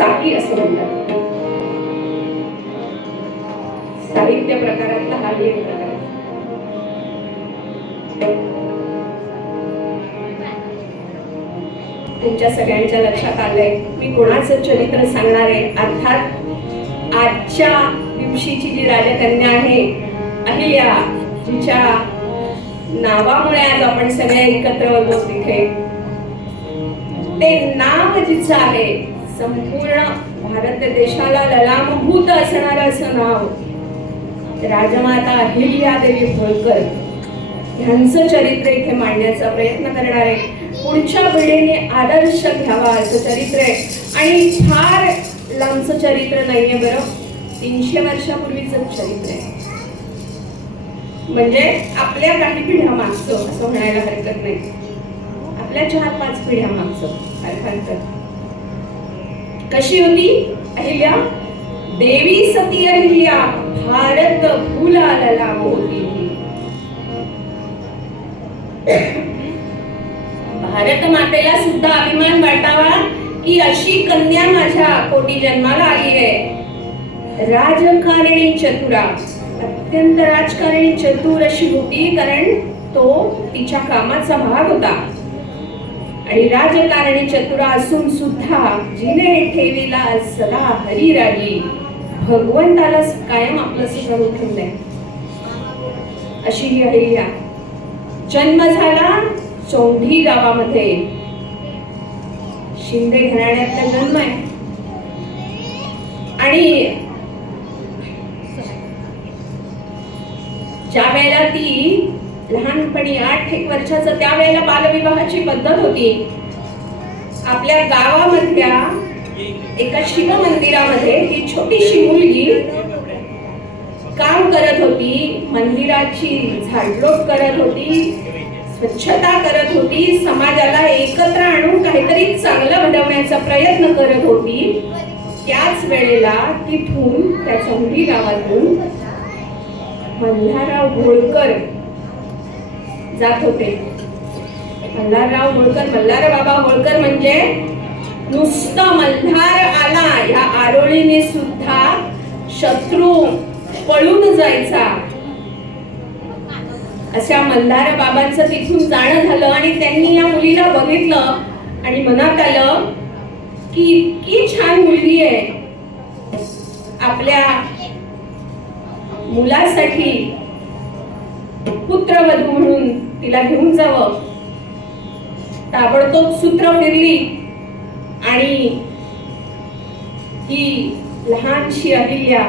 चाकी असं म्हणतात. साहित्य प्रकारातला हा एक प्रकार आहे. तुमच्या सगळ्यांच्या लक्षात आलंय मी कोणाचं चरित्र सांगणार आहे. अर्थात आजच्या दिवशीची जी राजकन्या आहे अहिल्या, जिच्या नावामुळे आज आपण सगळे एकत्र आलो तिथे, ते नाव जिचं आहे संपूर्ण भारत देशाला ललामभूत असणारं असं नाव राजमाता अहिल्यादेवी होळकर यांचं चरित्र इथे मांडण्याचा प्रयत्न करणार आहे. पुढच्या पिढीने आदर्श घ्यावा असं चरित्र आहे आणि फार लांबचं चरित्र नाहीये बरं, 300 वर्षापूर्वीचं चरित्र आहे. म्हणजे आपल्या काही पिढ्या मागचं असं म्हणायला हरकत नाही, आपल्या 4-5 पिढ्या मागचं अर्थात. कशी होती अहिल्या? देवी सती अहिल्या भारत फुला ललाम होती. भारत मातेला सुद्धा अभिमान वाटावा की अशी कन्या माझ्या कोटी जन्माला आली आहे. राजकारणी चतुरा, अत्यंत राजकारणी चतुर अशी होती, कारण तो तिच्या कामाचा भाग होता. आणि राजकारणी चतुरा असून सुद्धा जिने ठेवीला सदा हरिराजी, भगवंताला कायम आपलं करून ठेवलंय अशी ही अहिल्या. जन्म झाला चौंढी गावामध्ये, शिंदे घराण्यातला जन्म आहे. आणि ज्या वेळेला ती लहानपणी 8-1 वर्षाचं, त्यावेळेला बालविवाहाची पद्धत होती. आपल्या गावामधल्या एका शिव मंदिरामध्ये ही छोटीशी मुलगी काम करत होती, मंदिराची झाडलोट करत होती, स्वच्छता करत होती, समाजाला एकत्र आणून काहीतरी चांगलं घडवण्याचा प्रयत्न करत होती. त्याच वेळेला तिथून त्या चौंढी गावातून मल्हारराव होळकर जात होते. मल्हारराव होळकर, मल्हार बाबा होळकर म्हणजे नुसतं मल्हार आला या आरोळीने सुद्धा शत्रू पळून जायचा. अशा मल्हार बाबांचं तिथून जाणं झालं आणि त्यांनी या मुलीला बघितलं आणि मनात आलं की इतकी छान मुलगी आहे, आपल्या मुलासाठी पुत्रवधू म्हणून तिला घेऊन जावं. ताबडतोब सूत्र फिरली आणि ही लहानशी अहिल्या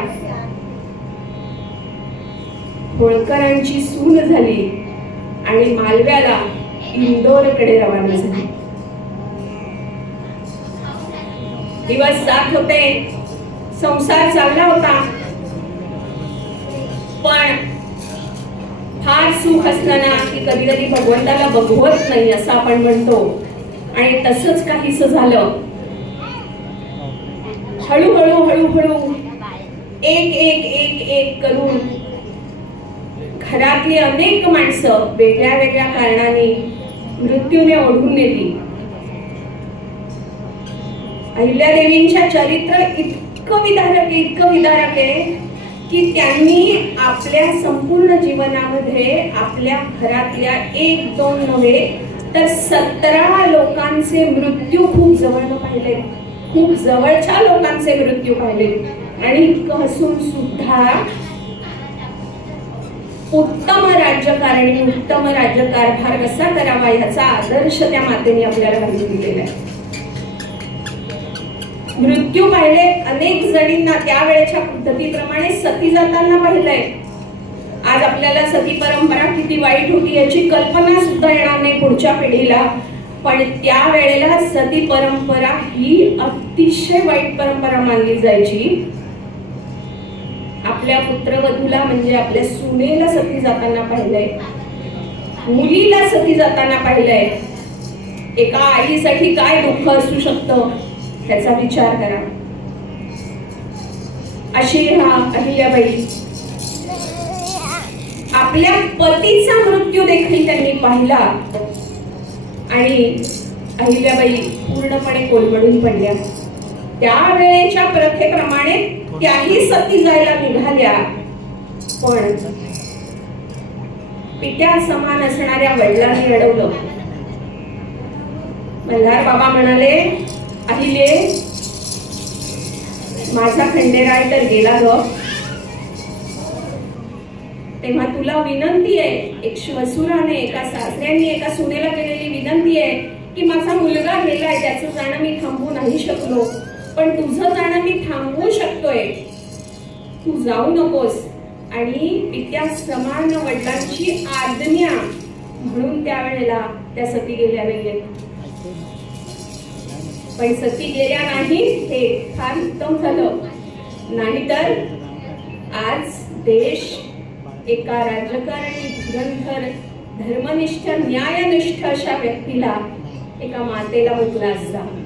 होळकरांची सून झाली आणि मालव्याला इंदोरकडे रवाना झाली. दिवस जात होते, संसार चालला होता, पण फार सुख असताना की कधी कधी भगवंताला बघवत नाही असं आपण म्हणतो, आणि तसंच काहीसं झालं. हळूहळू हळूहळू एक एक एक एक करून घरातली अनेक माणसं वेगळ्या वेगळ्या कारणाने मृत्यूने ओढून नेली. अहिल्यादेवींच्या चरित्र इतकं विदारक आहे की त्यांनी आपल्या संपूर्ण जीवनामध्ये आपल्या घरातल्या 1-2 नव्हे तर 17 लोकांचे मृत्यू खूप जवळनं पाहिले, खूप जवळच्या लोकांचे मृत्यू पाहिले. आणि इतकं असून सुद्धा उत्तम राज्यकारणी, उत्तम राज्यकारभार कसा करावा ह्याचा आदर्श त्या मातेने आपल्याला घालून दिलेला आहे. मृत्यू पाहिले अनेक जणींना, त्यावेळेच्या पद्धतीप्रमाणे सती जाताना पाहिलंय. आज आपल्याला सती परंपरा किती वाईट होती याची कल्पना सुद्धा येणार नाही पुढच्या पिढीला, पण त्या वेळेला सती परंपरा ही अतिशय वाईट परंपरा मानली जायची. आपल्या पुत्रवधूला म्हणजे आपल्या सुनेला सती जाताना पाहिलंय, मुलीला सती जाताना पाहिलंय. एका आईसाठी काय दुःख असू शकतं त्याचा विचार करा. अशी हा अहिल्याबाई आपल्या पतीचा मृत्यू देखील त्यांनी पाहिला आणि अहिल्याबाई पूर्णपणे कोलमडून पडल्या. त्यावेळेच्या प्रथेप्रमाणे त्याही सती जायला निघाल्या. पण पित्या समान असणाऱ्या वडिलांनी अडवलं. मल्हार बाबा म्हणाले, अहिले, माझा खंडेराय तर गेला ग, तेव्हा तुला विनंती आहे, एक श्वसुराने एका सासऱ्यांनी एका सुनेला केलेली विनंती आहे की माझा मुलगा गेलाय, त्याचं जाणं मी थांबवू नाही शकलो, पण तुझं जाणं मी थांबवू शकतोय, तू जाऊ नकोस. आणि पित्या समान वडिलांची आज्ञा म्हणून त्यावेळेला त्या सती गेल्या नाहीयेत. पण सती गेल्या नाही हे फार उत्तम झालं. नाहीतर आज देश एका राजकारणी धुरंधर धर्मनिष्ठ न्यायनिष्ठ अशा व्यक्तीला, एका मातेला मुकला असता.